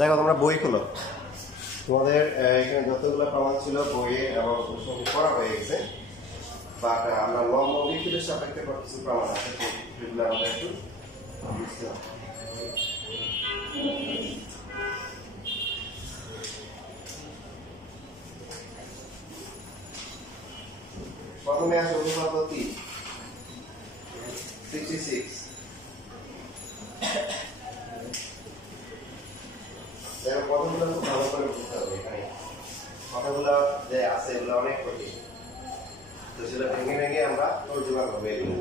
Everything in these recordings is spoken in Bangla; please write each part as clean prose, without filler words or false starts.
দেখো তোমরা বই খোলো, তোমাদের এখানে যতগুলো প্রমাণ ছিল বইয়ে এবং করা হয়ে গেছে, বাট আমরা লম্ব বিপরীত সাপেক্ষে কিছু প্রমাণ আছে, সেগুলো আমাদের একটু বুঝতে হবে। প্রথমে আসে অনুপাত 3 66। দেখো কথাগুলো খুব ভালো করে বুঝতে হবে। এখানে কথাগুলো যে আছে এগুলো অনেক কঠিন, তো সেটা ভেঙে ভেঙে আমরা তর্জমা করবো। এগুলো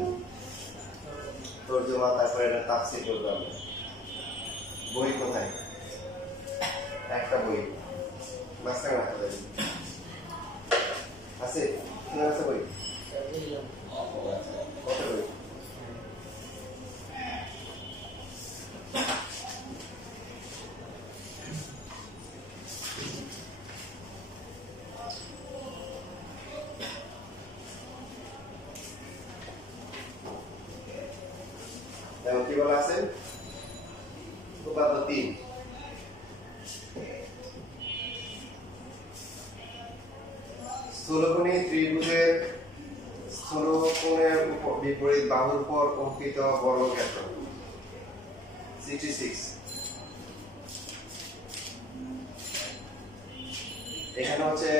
তর্জমা, তারপরে এটা তাফসীর করবো আমরা। বই কোথায়? একটা বই মাঝখানে রাখা যাবে আছে, কিনা আছে বই? কত বই? দেখো কি বলা আছে, অনুপাত 3। স্থূলকোণী ত্রিভুজের স্থূলকোণের বিপরীত বাহুর উপর অঙ্কিত বর্গক্ষেত্র 66। এখানে হচ্ছে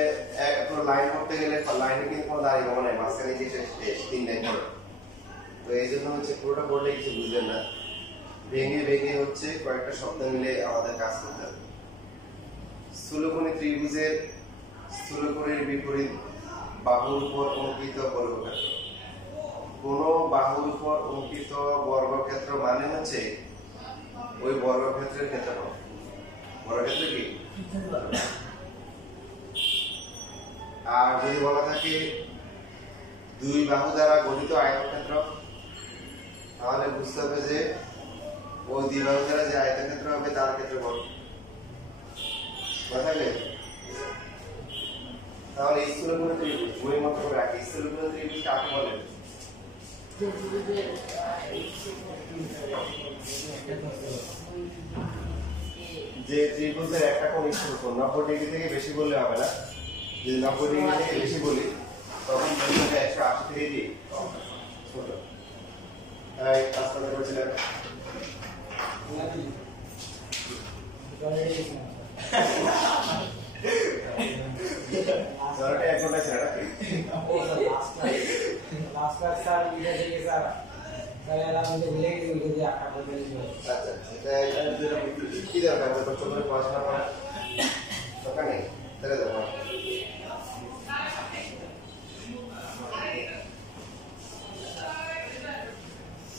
পুরো লাইন করতে গেলে লাইনে কিন্তু কোনো দাঁড়িয়ে মানে মাঝখানে যে 3 লাইন করে, তো এই জন্য হচ্ছে পুরোটা পড়লে কিছু বুঝবেন না, ভেঙে ভেঙে হচ্ছে কয়েকটা শব্দ মিলে আমাদের কাজ করতে হবে। স্থূলকোণী ত্রিভুজের স্থূলকোণের বিপরীত বাহুর উপর অঙ্কিত বর্গক্ষেত্র। কোন বাহুর উপর অঙ্কিত বর্গক্ষেত্র মানে হচ্ছে ওই বর্গক্ষেত্রের ক্ষেত্রফল। বর্গক্ষেত্র কি? আর যদি বলা থাকে দুই বাহু দ্বারা গঠিত আয়তক্ষেত্র, তাহলে বুঝতে হবে যে ওই দুই বাহু দ্বারা যে আয়তক্ষেত্র হবে তার ক্ষেত্রফল। বুঝলে? তাহলে স্থূলকোণ ত্রিভুজ বই মত করে রাখি। স্থূলকোণ ত্রিভুজ কাকে বলে? যে ত্রিভুজের একটা কোণ স্থূলকোণ 90 ডিগ্রি থেকে বেশি বললে হবে না। যদি 90 ডিগ্রি থেকে বেশি বলি তখন বলতে 180 ডিগ্রি ছোট। এই কাজটা করেছিলেন জরটা এক ঘন্টা ছিল নাকি? লাস্ট ক্লাস স্যার এটা থেকে স্যার তাহলে আমি ভুলে গেছি ওই যে আঁকা বলে দিল। আচ্ছা এটা কি দরকার হবে তো ছোট পড়াশোনা করা দরকার নেই, তাহলে দেখো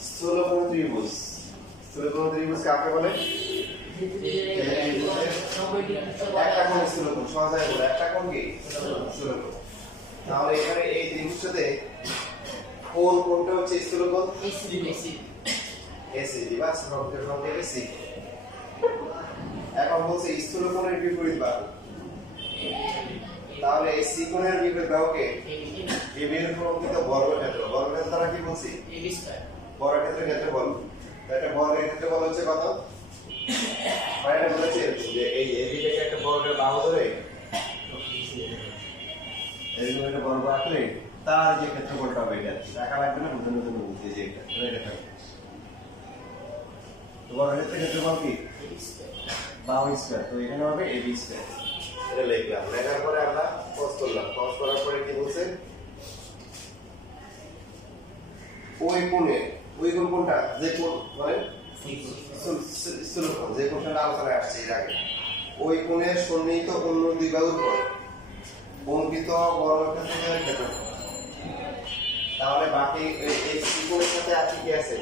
স্থূলকোণ ত্রিভুজ। স্থূলকোণ ত্রিভুজ কাকে বলে? একটা কোণ স্থূলকোণ, সহজে বলে একটা কোণ কি স্থূলকোণ। তাহলে এখানে এই ত্রিভুজটাতে কোন কোণটা হচ্ছে স্থূলকোণ? এসিডি বা সরলরেখার সঙ্গে এসি। এখন বলছে স্থূলকোণের বিপরীত বাহু, তাহলে এই সি কোণের বিপরীত বাহুকে এবি এর উপর অঙ্কিত বর্গক্ষেত্র। বর্গক্ষেত্র দ্বারা কি বলছি? AB square. বর্গক্ষেত্রের ক্ষেত্রফল। এটা বর্গের ক্ষেত্রফল হচ্ছে কত? মানে বলেছে যে এই এবি থেকে একটা বর্গের বাহু ধরে এরকম একটা বর্গ আঁকলে তার যে ক্ষেত্রফলটা হবে এটা টাকা লাগবে না, নতুন নতুন বুঝতে যে এটা থাকবে। তো বর্গক্ষেত্রের ক্ষেত্রফল কি? বাহু স্কয়ার, তো এখানে হবে এবি স্কয়ার। এটা লিখলাম, লেখার পরে আমরা কস করলাম। কস করার পরে কি বলছে? ওই কোণ কোনটা? যে কোণ বলেন স্থূলকোণ, যে কোণটা আলোচনায় আসছে এর আগে, ওই কোণের সন্নিহিত অন্য দুই বাহুর উপর অঙ্কিত বর্গক্ষেত্রের ক্ষেত্রফল। তাহলে বাকি এই সি কোণের সাথে আছে কি আছে?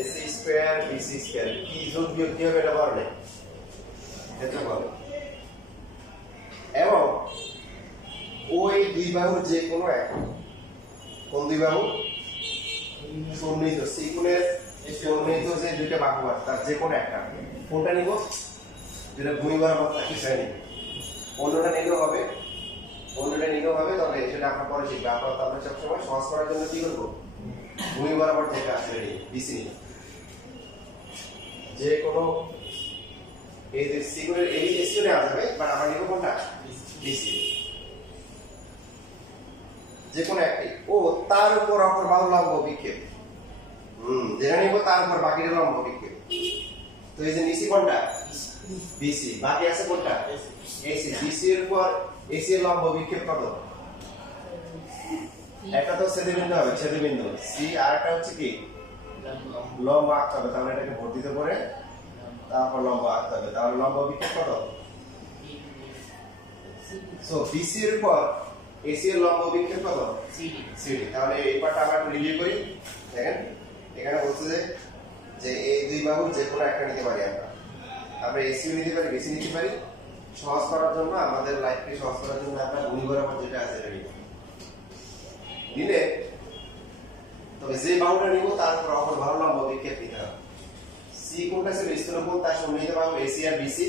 AC square BC square. কি যোগ বিয়োগ কি হবে এটা বলে ক্ষেত্রফল। এবং ওই দুই বাহুর যে কোনো এক, কোন দুই বাহু? সন্নিহিত সি কোণের সন্নিহিত যে দুইটা বাহু আছে তার যে কোনো একটা, কোনটা নিব? যেটা ভূমি বরাবর থাকে সেটা নিব। অন্যটা নিলেও হবে, তবে সেটা আমরা পরে শিখবো। আমরা সবসময় সহজ করার জন্য কি করবো? ভূমি বরাবর যেটা আছে বিসি যে কোনো এই যে সি কোণের এই এসিও নেওয়া যাবে, বাট আমরা নিব কোনটা? বিসি, যে কোনো একটি। ও তার উপর অপর বাহু লম্ব বিক্ষেপ, যেটা নিব তার উপর বাকিটা লম্ব বিক্ষেপ। তো এই যে নিচি কোনটা? বিসি, বাকি আছে কোনটা? এসি। বিসি এর উপর এসি এর লম্ব বিক্ষেপ কত? একটা তো ছেদবিন্দু হবে, ছেদবিন্দু সি, আর একটা হচ্ছে কি লম্ব আঁকতে হবে। তাহলে এটাকে বর্ধিত করে তারপর লম্ব আঁকতে হবে। তাহলে লম্ব বিক্ষেপ কত? সো বিসি এর উপর এসি এর লম্ব বিক্ষেপ কত? সিডি। তাহলে এই পার্টটা আমরা একটু রিভিউ করি। দেখেন এখানে বলছে যে এই দুই বাহুর যে কোনো একটা নিতে পারি আমরা এসিও নিতে পারি, বিসি নিতে পারি। সহজ করার জন্য, আমাদের লাইফকে সহজ করার জন্য আমরা ভূমি বরাবর যেটা আছে এটা নিব। নিলে তবে যে বাহুটা নিব তার উপর অপর বাহু লম্ব বিক্ষেপ নিতে হবে। সি কোনটা ছিল? স্থূলকোণ, তার সন্নিহিত বাহু এসি আর বিসি।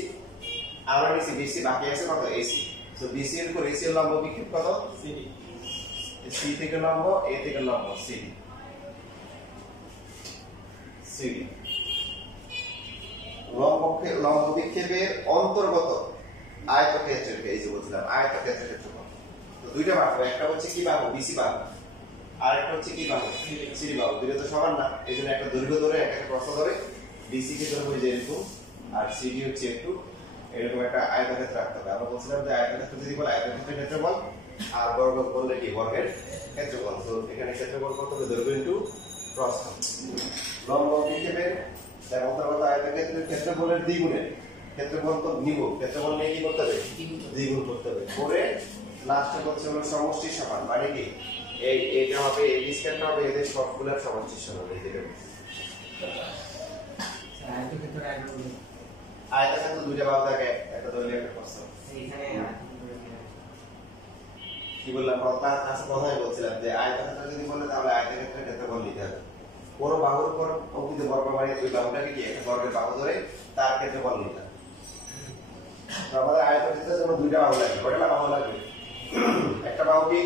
আমরা নিছি বিসি, বাকি আছে কত? এসি। সো বিসি এর উপর এসি এর লম্ব বিক্ষেপ কত? সিডি। সি থেকে লম্ব, এ থেকে লম্ব, সিডি। সিডি লম্ব বিক্ষেপের অন্তর্গত আয়তক্ষেত্রের, এই যে বলছিলাম আয়তক্ষেত্রের ক্ষেত্রফল। তো দুইটা বাহু, একটা হচ্ছে কি বাহু? বিসি বাহু, আর একটা হচ্ছে কি বাহু? সিডি বাহু। দুইটা তো সমান না, এইজন্য একটা দৈর্ঘ্য ধরে একটা প্রস্থ ধরে বিসি কে ধরে যে এরকম, আর সিডি হচ্ছে একটু এরকম একটা আয়তক্ষেত্র রাখতে হবে। আমরা বলছিলাম যে আয়তক্ষেত্র যদি বলে আয়তক্ষেত্রের ক্ষেত্রফল, আর বর্গ বললে কি বর্গের ক্ষেত্রফল। তো এখানে ক্ষেত্রফল কত হবে? দৈর্ঘ্য ইনটু প্রস্থ। লম্ব বিক্ষেপের অন্তর্গত আয়তক্ষেত্রের ক্ষেত্রফলের দ্বিগুণের ক্ষেত্রফল তো নিব, ক্ষেত্রফল নিয়ে কি করতে হবে? দ্বিগুণ করতে হবে। করে লাস্টে হচ্ছে হলো সমষ্টি সমান, মানে কি এইটা হবে এই ডিসকান্টটা হবে এদের সবগুলোর সমষ্টি সমান। এই যে আয়তক্ষেত্র দুইটা বাহু থাকে, একটা দৈর্ঘ্য একটা প্রস্থ। কি বললাম? কথাই বলছিলাম যে আয়তক্ষেত্র যদি বলে তাহলে আয়তক্ষেত্রের ক্ষেত্রফল নিতে হবে। কোন বাহুর উপর অঙ্কিত বর্গ মানে ওই বাহুটাকে কি একটা বর্গের বাহু ধরে তার ক্ষেত্রফল নিতে হবে। তো আমাদের আয়তক্ষেত্রের জন্য দুইটা বাহু লাগবে। কয়টা বাহু লাগবে? একটা বাহু কি?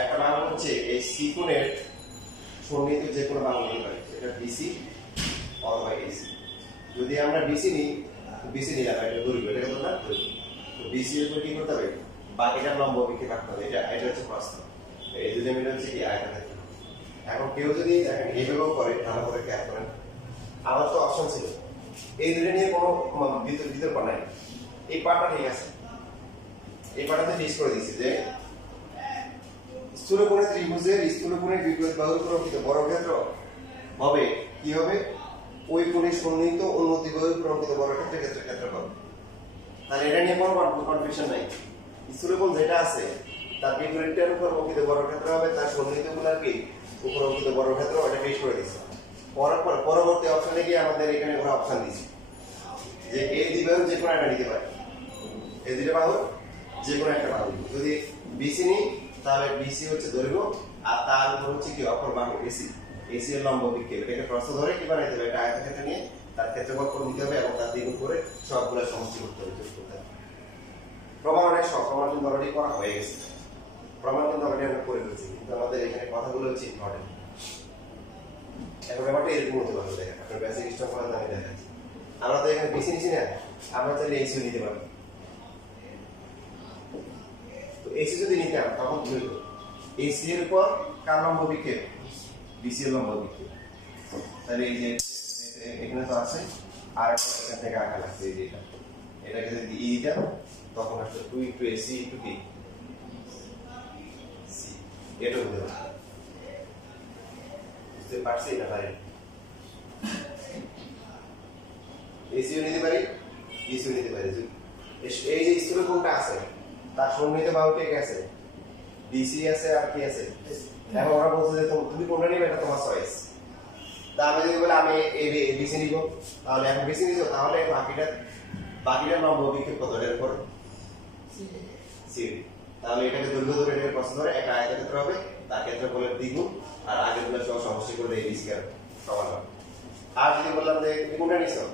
একটা বাহু হচ্ছে এই সি কোণের সন্নিহিত যে কোনো বাহু নিতে পারি, সেটা বিসি অথবা এসি। যদি আমরা বিসি নিই, বিসি নিলাম, এটা দৈর্ঘ্য, এটাকে ধরলাম দৈর্ঘ্য। তো বিসি এর উপর কি করতে হবে? বাকিটা লম্ব বিক্ষেপ রাখতে হবে। এটা হচ্ছে প্রস্থ। এই দুটো মিলে হচ্ছে কি আয়তক্ষেত্র। এখন কেউ যদি এইভাবেও করে, ভালো করে খেয়াল করেন, আমার তো অপশন ছিল এই দুটো নিয়ে কোনো বিতর্ক নাই। এই পার্টটা ঠিক আছে, এই পার্টটাতে ফিক্স করে দিচ্ছি যে স্থূলকোণের ত্রিভুজের স্থূলকোণের বিপরীত বাহুর উপর অঙ্কিত বর্গক্ষেত্র হবে কি হবে? ওই কোণের সন্নিহিত অন্য ত্রিভুজের উপর অঙ্কিত বর্গক্ষেত্রের ক্ষেত্রফল। তাহলে এটা নিয়ে কোনো কনফিউশন নাই। স্থূলকোণ যেটা আছে তার বিপরীতটার উপর অঙ্কিত বর্গক্ষেত্র হবে তার সন্নিহিত গুণার কি উপর অঙ্কিত বর্গক্ষেত্র, ওটা ফিক্স করে দিচ্ছি। পরবর্তী অপশনে গিয়ে আমাদের এখানে কোনো অপশন দিচ্ছি যে এই দুই বাহু যে কোনো একটা নিতে পারে, এই দুইটা বাহু যে কোনো একটা বাহু। যদি বিসি নিই তাহলে বিসি হচ্ছে দৈর্ঘ্য, আর তার উপর হচ্ছে কি অপর বাহু এসি। এসি এর লম্ব বিক্ষেপ, এটাকে প্রস্থ ধরে কি বানাইতে হবে? এটা আয়তক্ষেত্র নিয়ে তার ক্ষেত্রফল করে নিতে হবে এবং তার দ্বিগুণ করে সবগুলো সমষ্টি করতে হবে, যোগ করতে হবে। প্রমাণ অনেক সব, প্রমাণ কিন্তু অলরেডি করা হয়ে গেছে, প্রমাণ কিন্তু অলরেডি আমরা করে ফেলছি, কিন্তু আমাদের এখানে কথাগুলো হচ্ছে ইম্পর্টেন্ট। এখন ব্যাপারটা এরকম হতে পারে। দেখেন আপনার বেসিক স্টক করার আমি দেখাচ্ছি। আমরা তো এখানে বেশি নিচ্ছি না, আমরা চাইলে এসিও নিতে পারি। তো এসি যদি নিতাম তখন কি হইতো? এসি এর উপর কার লম্ব বিক্ষেপ? বিসি এর লম্ব বিক্ষেপ। তাহলে এই যে এখানে তো আছে, আর এখান থেকে আঁকা লাগছে এই যে এটাকে যদি ই দিতাম তখন আসলে 2 ইন্টু এসি ইন্টু কি সি, এটা হতে পারে। বুঝতে পারছি না পারি? এসিও নিতে পারি, বিসিও নিতে পারি। এই যে স্থূলকোণটা আছে তার সন্নিহিত বাহু কে আছে? বিসি আছে আর কি আছে? এখন ওরা বলছে যে তুমি কোনটা নিবে, এটা তোমার চয়েস। তা আমি যদি বলি আমি বিসি নিব, তাহলে এখন বিসি নিছো, তাহলে বাকিটা লম্ব বিক্ষেপ কত? এর উপর সিডি। তাহলে এটাকে দৈর্ঘ্য ধরে এটাকে প্রস্থ ধরে একটা আয়তক্ষেত্র হবে, তার ক্ষেত্রফলের দ্বিগুণ, আর আগেরগুলো সব সমষ্টি করে এই বিসি সমান হবে। আর যদি বললাম যে তুমি কোনটা নিছো,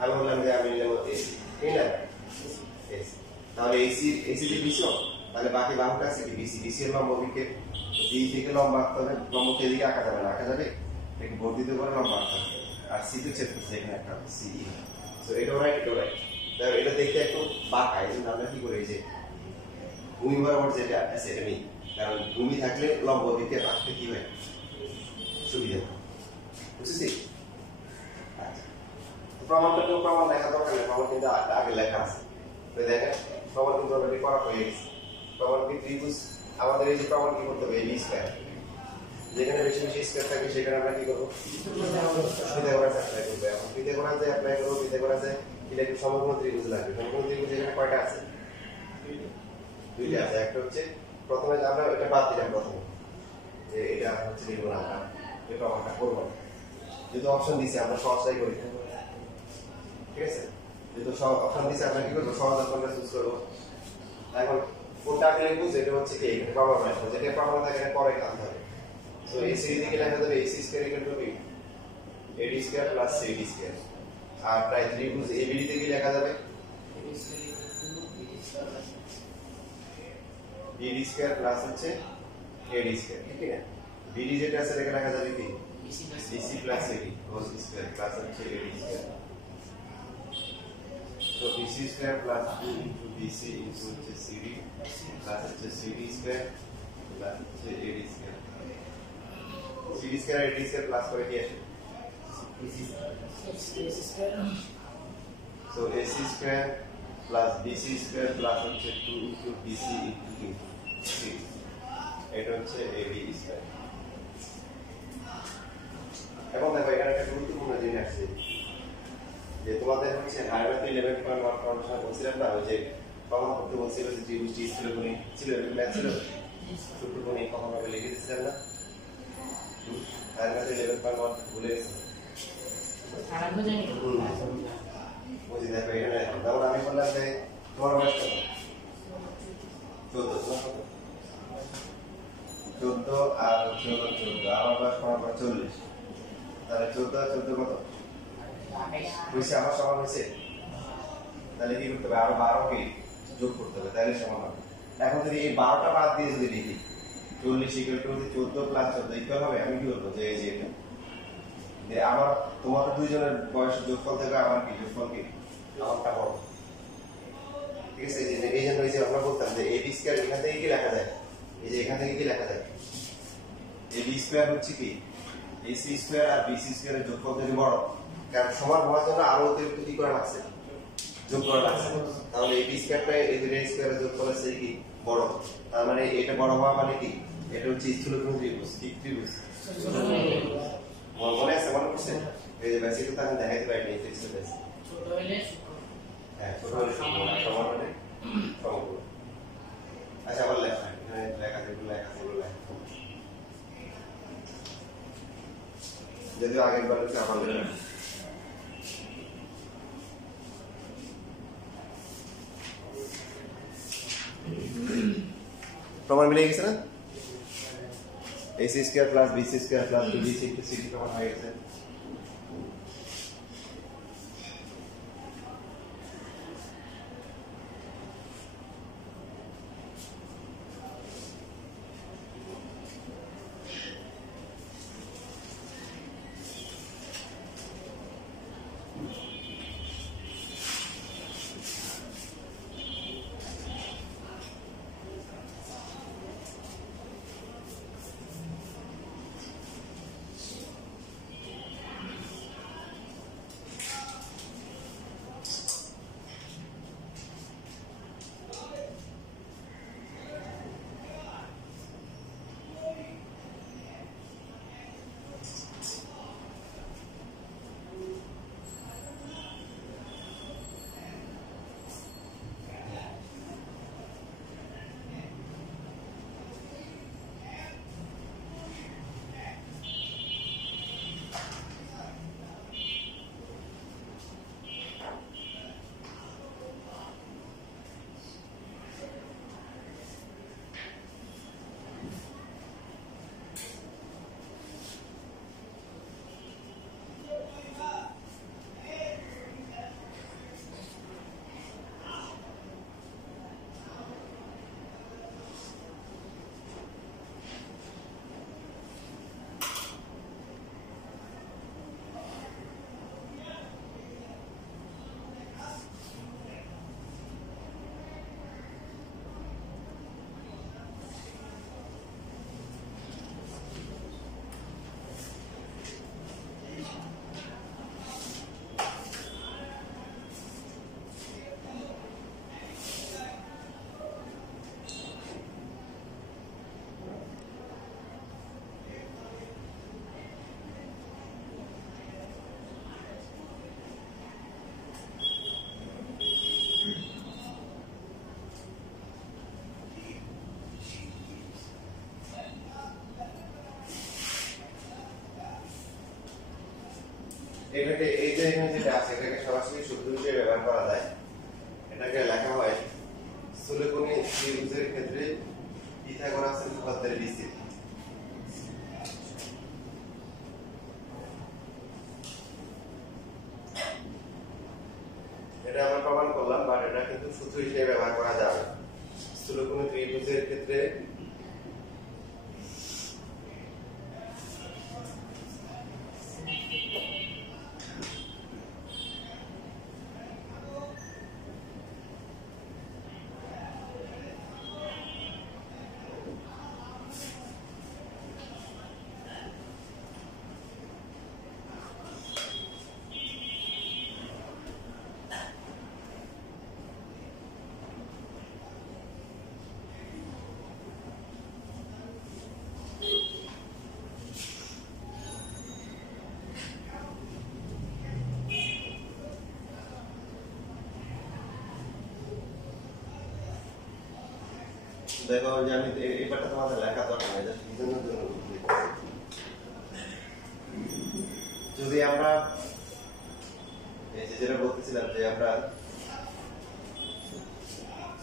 আমি বললাম যে আমি নিলাম এসি, ঠিক না? এসি। তাহলে এসি যে বিসি, তাহলে বাকি বাহুটা আছে কি বিসি। বিসি এর লম্ব বিক্ষেপ, বি থেকে লম্ব আঁকতে হবে, লম্বকে এদিকে আঁকা যাবে না, আঁকা যাবে এটাকে বর্ধিত করে লম্ব আঁকতে হবে। আর সি তো ছেদ করছে এখানে একটা সি। সো এটাও রাইট, এটাও রাইট। দেখো এটা দেখতে একটু বাঁকা, এই জন্য আমরা কি করি যে ভূমি বরাবর যেটা আছে এটা নেই, কারণ ভূমি থাকলে লম্ব দিকে রাখতে কি হয় সুবিধা, বুঝেছি? আচ্ছা, প্রমাণটা কেউ প্রমাণ লেখা দরকার নেই, প্রমাণ কিন্তু আগে লেখা আছে। তো দেখেন প্রমাণ কিন্তু অলরেডি করা হয়ে গেছে। প্রমাণ কি ত্রিভুজ, আমাদের এই যে প্রমাণ কি করতে হবে, এবি স্কয়ার, যেখানে বেশি বেশি স্কয়ার থাকে সেখানে আমরা কি করবো, পিথাগোরাস অ্যাপ্লাই করবো। এখন পিথাগোরাসে অ্যাপ্লাই করবো, পিথাগোরাসে এটা কি সমকোণ ত্রিভুজ লাগবে। সমকোণ ত্রিভুজ এখানে কয়টা আছে, দুইটা আছে। একটা হচ্ছে প্রথমে আমরা এটা বাদ দিলাম, প্রথমে যে এটা হচ্ছে লিখবো না, আমরা এই প্রমাণটা করবো না, যেহেতু অপশন দিছে আমরা সহজটাই করি, ঠিক আছে? যেহেতু অপশন দিছে আমরা কি করবো, সহজ অপশনটা চুজ করবো। এখন কোনটা আগে লিখবো, যেটা হচ্ছে কি এখানে প্রমাণ আসবে, যেটা প্রমাণ থাকে এখানে পরে আনতে হবে। সো এসি দিকে লেখা যাবে AC square equal to AD square plus CD square. আর প্রায় ত্রিভুজ এবিডি থেকে লেখা যাবে বিডি স্কয়ার প্লাস হচ্ছে এডি স্কয়ার, ঠিক আছে? বিডি যেটা আছে সেটা লেখা যাবে কি BC plus AD whole square plus হচ্ছে এডি স্কয়ার। তো BC square plus 2 into BC into হচ্ছে সিডি প্লাস হচ্ছে সিডি স্কয়ার প্লাস হচ্ছে AD square. CD square AD square plus করে কি আসে, so AC square plus BC square plus হচ্ছে 2 into BC into 6, এটা হচ্ছে AB square। এখন দেখো এখানে একটা গুরুত্বপূর্ণ জিনিস আছে, যে তোমাদের হচ্ছে হায়ার 11.1 কনভার্সন বলছিলাম না, ওই যে প্রমাণ করতে বলছিল যে ত্রিভুজটি স্থূলকোণী ছিল, এটা ম্যাথ ছিল, স্থূলকোণী কখন ভাবে লিখে দিয়েছিলাম না, হায়ার 11.1 ভুলে গেছি। বুঝি দেখো এখানে যেমন আমি বললাম যে তোমার বয়স কত, 14 আর 14, আমার বয়স 40, তাহলে 14 আর 14 কত হয়েছে, আমার সমান হয়েছে। তাহলে কি করতে হবে, আরো 12 কে যোগ করতে হবে, তাহলে সমান হবে। এখন যদি এই 12টা বাদ দিয়ে যদি লিখি 40 ইকুয়াল টু 14 প্লাস 14 ইকুয়াল হবে, আমি কি বলবো যে এই যে এটা যে আমার তোমাদের দুইজনের বয়সের যোগফল থেকে আমার কি যোগফল কি আমারটা বড়, ঠিক আছে? এই জন্য এই যে আমরা বলতাম যে এবি স্কয়ার এখান থেকে কি লেখা যায়, এই যে এখান থেকে কি লেখা যায়, এবি স্কয়ার হচ্ছে কি এসি স্কয়ার আর বিসি স্কয়ারের যোগফল থেকে বড়, কারণ সমান হওয়ার জন্য আরো অতিরিক্ত কি করা লাগছে, যোগ করা লাগছে। তাহলে এবি স্কয়ারটা এই দুই স্কয়ারের যোগফল আছে কি বড়, তার মানে এটা বড় হওয়া মানে কি, এটা হচ্ছে স্থূলকোণ ত্রিভুজ, কি ত্রিভুজ মনে আছে, মনে করছে? এই যে বেসিকটা তো আমি দেখাইতে পারিনি, এই টেক্সটে বেসিক ছোট হলে হ্যাঁ ছোট হলে সমান হলে সমকোণ। আচ্ছা আবার লেখা এখানে লেখা যেগুলো যদিও আগের বার হচ্ছে আবার লেখা প্রমাণ মিলে গেছে না, AC square plus BC square plus 2BC into CD প্রমাণ হয়ে গেছে। এটাকে এই যে এখানে যেটা আছে এটাকে সরাসরি সূত্র হিসেবে ব্যবহার করা যায়। এটাকে লেখা হয় স্থূলকোণী ত্রিভুজের ক্ষেত্রে পিথাগোরাসের উপপাদ্যের বিস্তৃতি। এটা আমরা প্রমাণ করলাম, বাট এটা কিন্তু সূত্র হিসেবে ব্যবহার করা যাবে। স্থূলকোণী ত্রিভুজের ক্ষেত্রে দেখো যে আমি এই পাঠটা তোমাদের লেখা দরকার নেই, জাস্ট বুঝানোর জন্য লিখেছি। যদি আমরা এই যে যেটা বলতেছিলাম যে আমরা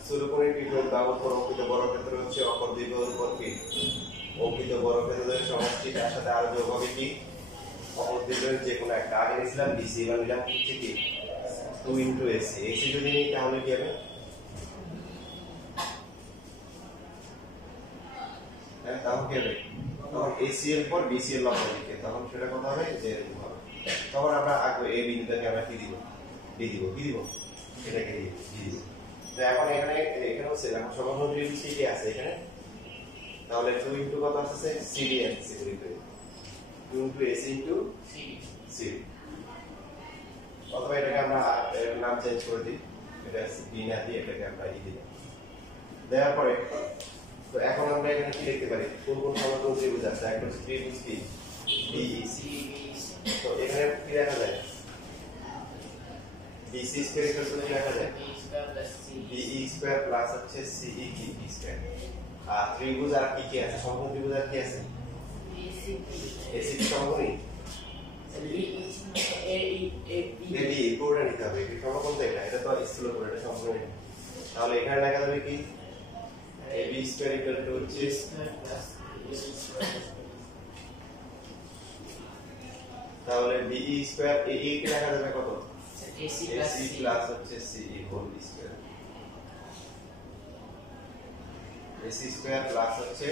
স্থূলকোণী ত্রিভুজ বাহুর পর অঙ্কিত বর্গক্ষেত্র হচ্ছে অপর দুই বাহুর উপর কি অঙ্কিত বর্গক্ষেত্রের সমষ্টি, তার সাথে আরো যোগ হবে কি অপর দুই বাহুর যে কোনো একটা। আগে নিয়েছিলাম বিসি, এবার নিলাম হচ্ছে কি 2 ইনটু এসি। এসি যদি নিই তাহলে কি হবে? তখন কি হবে? তখন এসি এর পর বিসি এর লম্ব লিখে তখন সেটা কত হবে? যে এরকম হবে। তখন আমরা আগে এই বিন্দুটাকে আমরা কি দিব? ডি দিব। কি দিব? এটাকে ডি দিব। তো এখন এখানে হচ্ছে এখন সমগ্র ত্রিভুজ সিডি আছে এখানে, তাহলে 2 ইনটু কত আছে? সিডি আছে। 2 ইনটু এসি ইনটু সিডি। অথবা এটাকে আমরা নাম চেঞ্জ করে দিই, এটা বি না দিয়ে এটাকে আমরা ই দিই। দেওয়ার পরে তো এখন আমরা এখানে কি লিখতে পারি? কোন কোন সমগ্র ত্রিভুজ আছে? একটা হচ্ছে ত্রিভুজ কি ডিসি। তো এখানে কি লেখা যায়? ডিসি স্কয়ার ইকুয়াল টু কি লেখা যায়? ডিই স্কয়ার প্লাস হচ্ছে সিই কি বি স্কয়ার। আর ত্রিভুজ আর কি কি আছে? সমগ্র ত্রিভুজ আর কি আছে? এসি কি সমগ্রই? এবি পুরোটা নিতে হবে। কি সমগ্র এটা? এটা তো স্থূলকোণ, এটা সমগ্রই। তাহলে এখানে লেখা যাবে কি ab স্কয়ার ইকুয়াল টু হচ্ছে তাহলে be স্কয়ার a কি লেখা যাবে কত? ac প্লাস হচ্ছে ce whole square. ac square plus হচ্ছে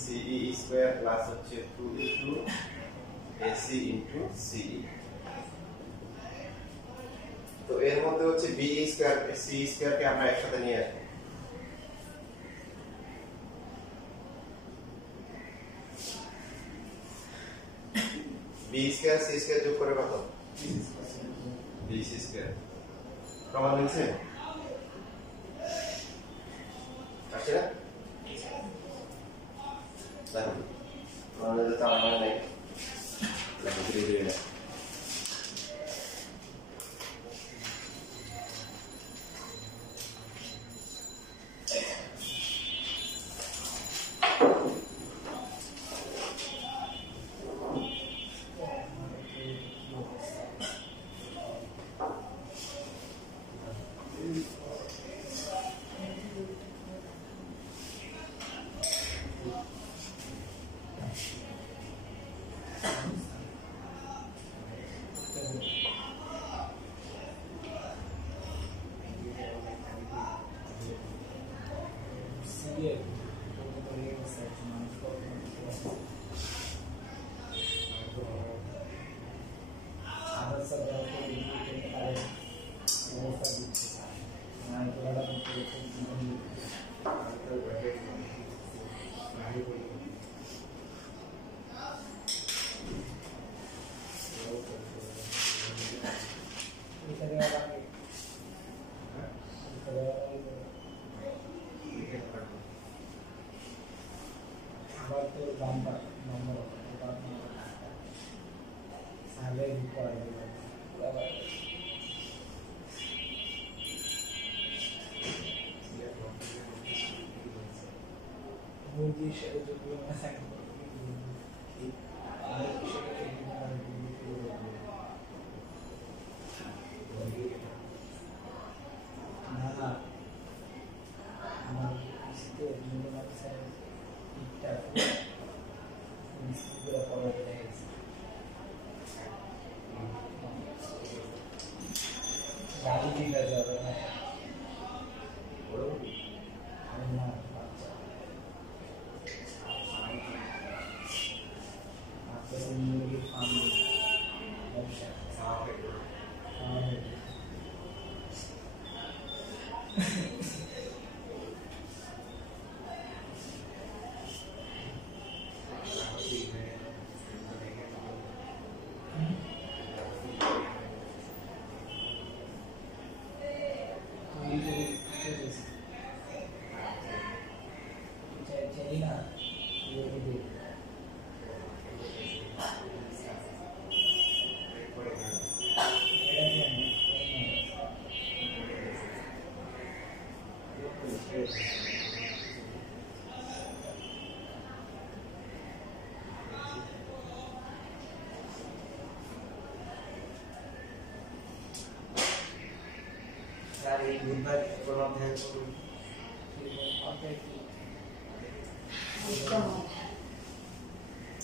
ce স্কয়ার প্লাস হচ্ছে 2 ইনটু ac ইনটু ce। তো এর মধ্যে হচ্ছে be স্কয়ার c স্কয়ার কে আমরা একসাথে নিয়ে আসি। b স্কয়ার c স্কয়ার যোগ করে কত? bc square. প্রমাণ হয়েছে? আছে না? দেখো প্রমাণ হলে তো আমার নাই, দেখো ধীরে ধীরে না। গাড়ি দিতে যাবে না আমি না বাচ্চা আপনাদের মুরগির ফার্ম ব্যবসা এই বুধবার কোন অধ্যায় করুন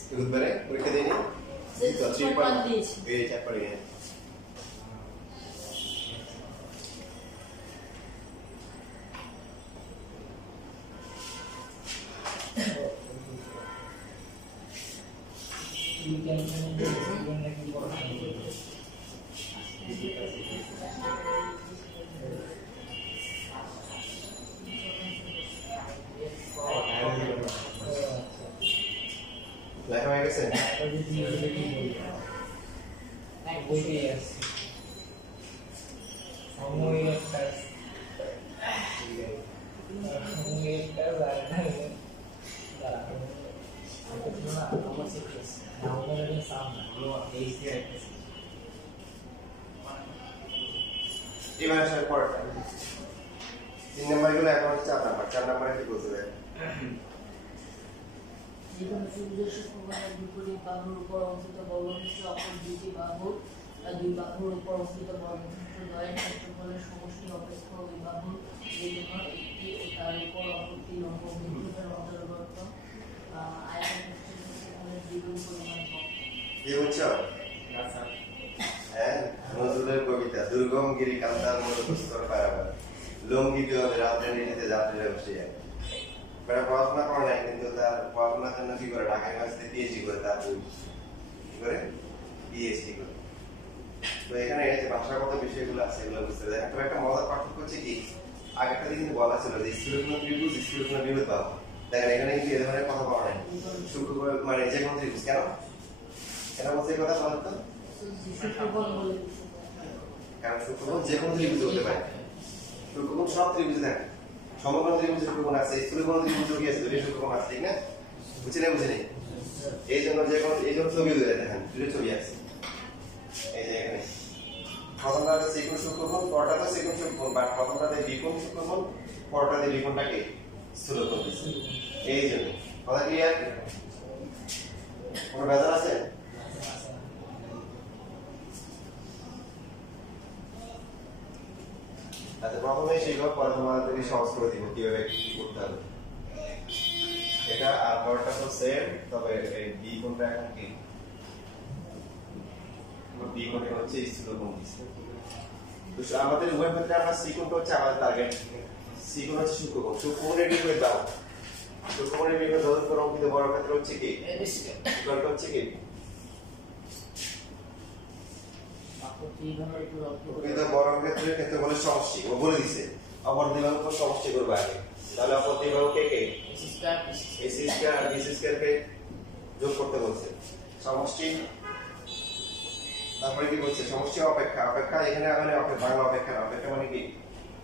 বুধবারে পরীক্ষা দেয়নি এই চাপ পড়ে গেছে লেখা হয়ে গেছে এবার আসার পরটা 3 নম্বর গুলো এখন হচ্ছে 4 নম্বরে কি বলতে হবে যেখানে সূর্যের শুক্রবারের বিপরীত বাহুর উপর অবস্থিত বর্গক্ষেত্র অপর দুটি বাহুর দুই বাহুর উপর অবস্থিত বর্গক্ষেত্র দ্বয়ের ক্ষেত্রফলের সমষ্টি অপেক্ষা ওই বাহুর যে কোনো একটি ও তার উপর অপরটি লম্ব বিন্দুদের অন্তর্গত আয়তক্ষেত্রের ক্ষেত্রফলের দ্বিগুণ পরিমাণ কম। কি বুঝছো হ্যাঁ নজরুলের কবিতা দুর্গম গিরি কান্তার মরুস্তর পারাবার লঙ্ঘিত হবে রাত্রে নিতে যাত্রীরা বসে যায় বেড়া পড়াশোনা করে নাই কিন্তু তার পড়াশোনার জন্য কি করে ঢাকা ইউনিভার্সিটি পিএইচডি করে তার কি করে পিএইচডি করে তো এখানে এই যে ভাষাগত বিষয়গুলো আছে এগুলো বুঝতে হবে এখন একটা মজার পার্থক্য হচ্ছে কি আগেরটা দিকে কিন্তু বলা ছিল যে স্থূলকোণ ত্রিভুজ স্থূলকোণ বিরোধ বাহু দেখেন এখানে কিন্তু এ ধরনের কথা পাওয়া নাই শুক্রকোণ মানে যে কোনো ত্রিভুজ কেন কেন বলছে এই কথা বলেন তো কারণ শুক্রকোণ যে কোনো ত্রিভুজ হতে পারে শুক্রকোণ সব ত্রিভুজে থাকে সমকোণ ত্রিভুজ শুক্রকোণ আছে স্থূলকোণ ত্রিভুজ কি আছে দুটো শুক্রকোণ আছে ঠিক না বুঝলে বুঝেনি এই জন্য যে কোনো এই জন্য ছবি দিয়ে দেখেন দুটো ছবি আছে এই যে এখানে প্রথমটাতে সেকোণ শুক্রকোণ পরটাতে সেকোণ শুক্রকোণ বা প্রথমটাতে বিকোণ শুক্রকোণ পরটাতে বিকোণটাকে স্থূলকোণ এই জন্য কথা ক্লিয়ার কোনো ভেজাল আছে আচ্ছা প্রথমে শিখব পরে তোমাদেরকে সহজ করে দিব কিভাবে কি করতে হবে এটা আর পরটা তো সেম তবে এই বি কোণটা এখন কি বি কোণটা হচ্ছে স্থূলকোণ তো আমাদের উভয় ক্ষেত্রে আমরা সি কোণটা হচ্ছে আমাদের টার্গেট সি কোণ হচ্ছে শুক্রকোণ শুক্রকোণের বিপরীত দাও শুক্রকোণের বিপরীত ধরতে অঙ্কিত বর্গক্ষেত্র হচ্ছে কি বর্গক্ষেত্র হচ্ছে কি কিন্তু বর্গক্ষেত্রের ক্ষেত্রফলের সমষ্টি ও বলে দিছে অপর দুই বাহুর উপর সমষ্টি করবে আগে তাহলে অপর দুই বাহু কে কে এসি স্কয়ার আর বিসি স্কয়ার কে যোগ করতে বলছে সমষ্টি তারপরে কি বলছে সমষ্টি অপেক্ষা অপেক্ষা এখানে মানে বাংলা অপেক্ষা অপেক্ষা মানে কি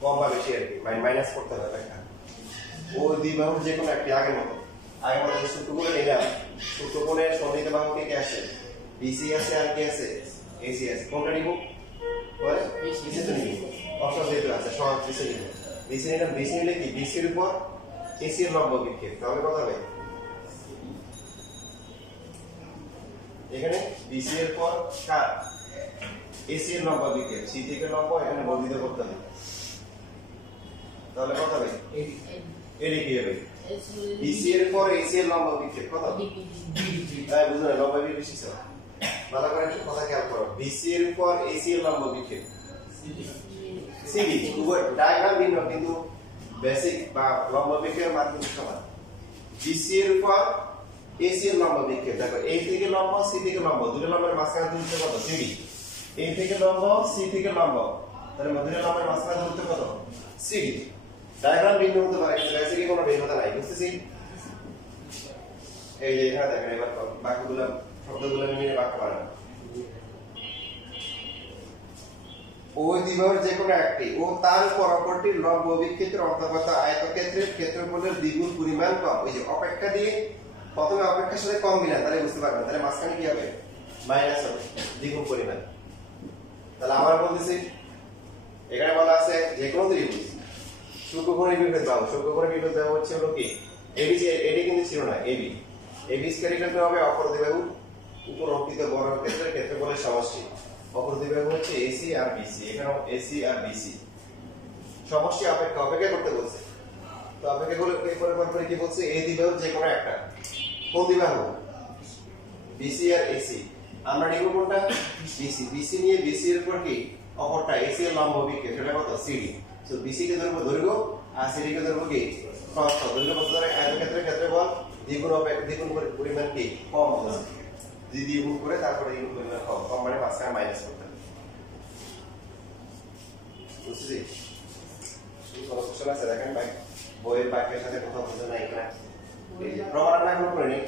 কম বা বেশি আর কি মাইনাস করতে হবে অপেক্ষা ও দুই বাহুর যে কোনো একটি আগের মতো শুক্রকোণে নিলাম শুক্রকোণের সন্নিহিত বাহু কে কে আছে বিসি আছে আর কি আছে এসি আছে কোনটা নিব বলে বিসি তো নিব অপশন যেহেতু আছে সহজ বিসি নিব বিসি নিলাম বিসি নিলে কি বিসির উপর এসি এর লম্ব বিক্ষেপ তাহলে কত হবে এখানে বিসি এর পর কার এসি এর লম্ব বিক্ষেপ সি থেকে লম্ব এখানে বর্ধিত করতে হবে তাহলে কত হবে এডি কি হবে বিসি এর পর এসি এর লম্ব বিক্ষেপ কত তাই বুঝুন লম্ব বিক্ষেপ বেশি ভালো করে কথা খেয়াল করো বিসি এর পর এসি এর লম্ব বিক্ষেপ সিডি উভয় ডায়াগ্রাম ভিন্ন কিন্তু বেসিক বা লম্ব বিক্ষেপের মান কিন্তু সমান। বিসি এর উপর এসি এর লম্ব বিক্ষেপ দেখো এ থেকে লম্ব সি থেকে লম্ব দুটো লম্বের মাঝখানে দূরত্ব কত সিডি এ থেকে লম্ব সি থেকে লম্ব তাহলে দুটো লম্বের মাঝখানে দূরত্ব কত সিডি। ডায়াগ্রাম ভিন্ন হতে পারে কিন্তু বেসিকে কোনো ভিন্নতা নাই বুঝতেছি। এই যে এখানে দেখেন এবার বাক্যগুলো শব্দগুলো মিলে বাক্য বানান। ওই দ্বিবাহুর যে কোনো একটি ও তার উপর অপরটির লম্ব বিক্ষেপের অন্তর্গত আয়তক্ষেত্রের ক্ষেত্রফলের দ্বিগুণ পরিমাণ কম। ওই যে অপেক্ষা দিয়ে প্রথমে অপেক্ষার সাথে কম মিলান তাহলে বুঝতে পারবেন তাহলে মাঝখানে কি হবে মাইনাস হবে দ্বিগুণ পরিমাণ। তাহলে আবার বলতেছি এখানে বলা আছে যে কোনো ত্রিভুজ সূক্ষ্মকোণের বিপরীত বাহু সূক্ষ্মকোণের বিপরীত বাহু হচ্ছে হলো কি এবি এডি কিন্তু ছিল না AB AB square equal to হবে অপর দ্বিবাহু উপর অঙ্কিত বর্গক্ষেত্রের ক্ষেত্রফলের সমষ্টি। অপর দ্বিবাহু হচ্ছে এসি আর বিসি এখানেও এসি আর বিসি সমষ্টি অপেক্ষা করতে বলছে। তো অপেক্ষা করে কি বলছে এই দ্বিবাহু যে কোনো একটা কোন দ্বিবাহু বিসি আর এসি আমরা নিব কোনটা বিসি বিসি নিয়ে বিসি এর উপর কি অপরটা এসি এর লম্ব বিক্ষেপ সেটা কত সিডি। সো বিসি কে ধরবো দৈর্ঘ্য আর সিডি কে ধরবো কি প্রস্থ। দৈর্ঘ্য কত ধরে আয়তক্ষেত্রের ক্ষেত্রফল দ্বিগুণ পরিমাণ কি কম হবে দ্বিগুণ করে তারপরে দ্বিগুণ পরিমাণ কম মানে মাঝখানে মাইনাস করতে হবে। বুঝছি কোনো কোশ্চেন আছে দেখেন ভাই বইয়ের বাক্যের সাথে কথা বলতে না এখানে প্রমাণ না কোনো করে নেই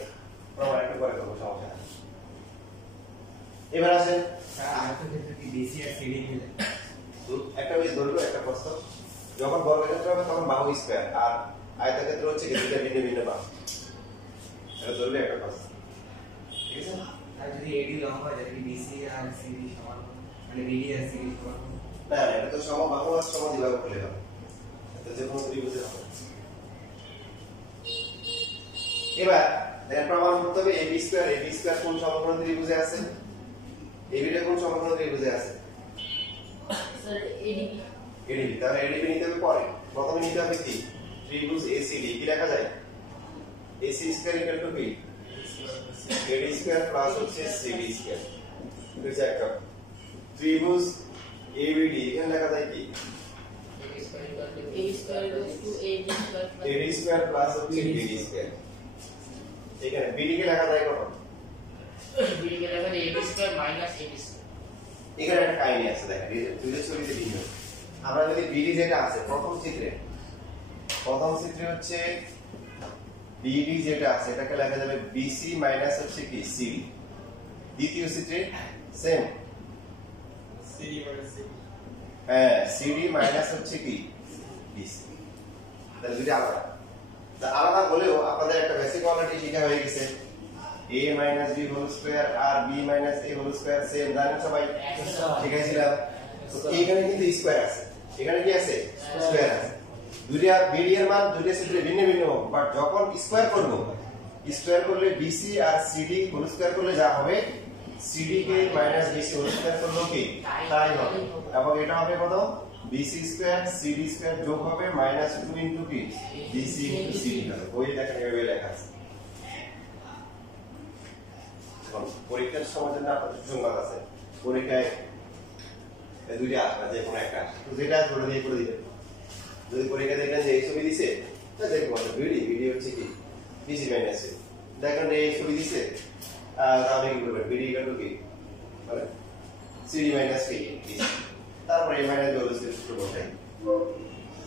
প্রমাণ একটু পরে করবো সমস্যা নেই। এবার আসেন আয়তক্ষেত্রে কি বিসি আর সিডি মিলে একটা বেশ দৈর্ঘ্য একটা প্রস্থ যখন বর্গক্ষেত্র হবে তখন বাহু স্কয়ার আর আয়তক্ষেত্র হচ্ছে কি দুটো ভিন্ন ভিন্ন বাহু এটা দৈর্ঘ্য একটা প্রস্থ ঠিক আছে। আর যদি এডি লম্ব হয় তাহলে কি বিসি আর সিডি সমান মানে বিডি আর সিডি সমান না এটা তো সমবাহু আর সমদ্বিবাহু বলে হবে এটা যে কোনো ত্রিভুজের হবে। এবার দেখেন প্রমাণ করতে হবে এবি স্কয়ার কোন সমকোণ ত্রিভুজে আছে এবিটা কোন সমকোণ ত্রিভুজে আছে স্যার এডিবি এডিবি তাহলে এডিবি নিতে হবে পরে প্রথমে নিতে হবে কি ত্রিভুজ এসিডি কি লেখা যায় এসি স্কয়ার ইকুয়াল টু কি এডি স্কয়ার প্লাস হচ্ছে সিডি স্কয়ার বুঝছে একটা ত্রিভুজ এবিডি এখানে লেখা যায় কি A square equals to AB square AD square plus হচ্ছে বিডি স্কয়ার। এখানে বিডি কে লেখা যায় কত বিডি কে লেখা যায় AB square minus AB square. এখানে একটা কাহিনী আছে দেখেন এই দুইটা ছবিতে ভিন্ন। আমরা যদি বিডি যেটা আছে প্রথম চিত্রে হচ্ছে বিডি যেটা আছে এটাকে লেখা যাবে বিসি মাইনাস হচ্ছে কি সিডি। দ্বিতীয় চিত্রে সেম সিডি মাইনাস সিডি হ্যাঁ সিডি মাইনাস হচ্ছে কি বিসি। তাহলে দুটো আলাদা আলাদা হলেও আপনাদের একটা বেসিক অলরেডি শেখা হয়ে গেছে a minus b whole square আর b minus a whole square same জানেন সবাই শিখাইছিলাম। তো এখানে কিন্তু স্কয়ার আছে এখানে কি আছে স্কয়ার আছে দুইটা বিডি এর মান দুইটা সূত্রে ভিন্ন ভিন্ন বাট যখন স্কয়ার করলে বিসি আর সিডি হোল স্কয়ার করলে যা হবে সিডি কে মাইনাস বিসি হোল স্কয়ার করলে কি তাই হবে এবং এটা হবে কত বিসি স্কয়ার সিডি স্কয়ার যোগ হবে মাইনাস 2 ইনটু কি বিসি ইনটু সিডি হবে। ওই দেখেন এভাবে লেখা আছে। পরীক্ষার সময় জন্য আপনাদের সুসংবাদ আছে পরীক্ষায় এই দুইটা আসবে যে কোনো একটা তো যেটা ধরে দিয়ে করে দিবেন। যদি পরীক্ষা দেখেন যে এই ছবি দিছে তা দেখবো বিডি হচ্ছে কি বিসি মাইনাস দেখেন এই ছবি দিছে তাহলে কি করবেন বিডি ইকুয়াল টু কি মানে সিডি মাইনাস কি তারপরে এই মাইনাস হোল স্কয়ার সূত্র বসাই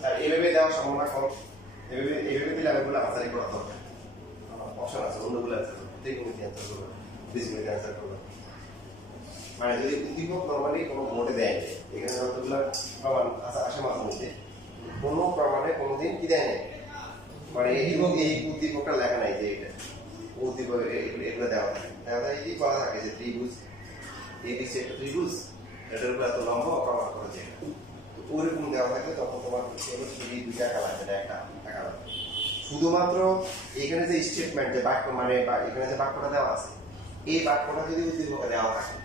আর এভাবে দেওয়ার সম্ভাবনা কম। এভাবে দিলে আমি বলে আনসারই করা দরকার অপশন আছে অন্যগুলো আছে দেখুন কি অ্যান্সার করবেন বিজনেস অ্যান্সার করবেন মানে যদি উদ্দীপক নরমালি কোনো মোডে দেয় এখানে যতগুলো প্রমাণ আসে মাঝে মধ্যে কোনো প্রমাণে কোনোদিন কি দেয় না মানে এই উদ্দীপকটা লেখা নাই যে এটা উদ্দীপক এগুলো দেওয়া থাকে কি বলা থাকে যে ত্রিভুজ এবিসি একটা ত্রিভুজ এটার উপর এত লম্ব প্রমাণ করা যায় ওরকম দেওয়া থাকলে তখন তোমার শুধু দুইটা আঁকা লাগবে না একটা আঁকা লাগবে। শুধুমাত্র এখানে যে স্টেটমেন্ট যে বাক্য মানে এখানে যে বাক্যটা দেওয়া আছে এই বাক্যটা যদি উদ্দীপকে দেওয়া থাকে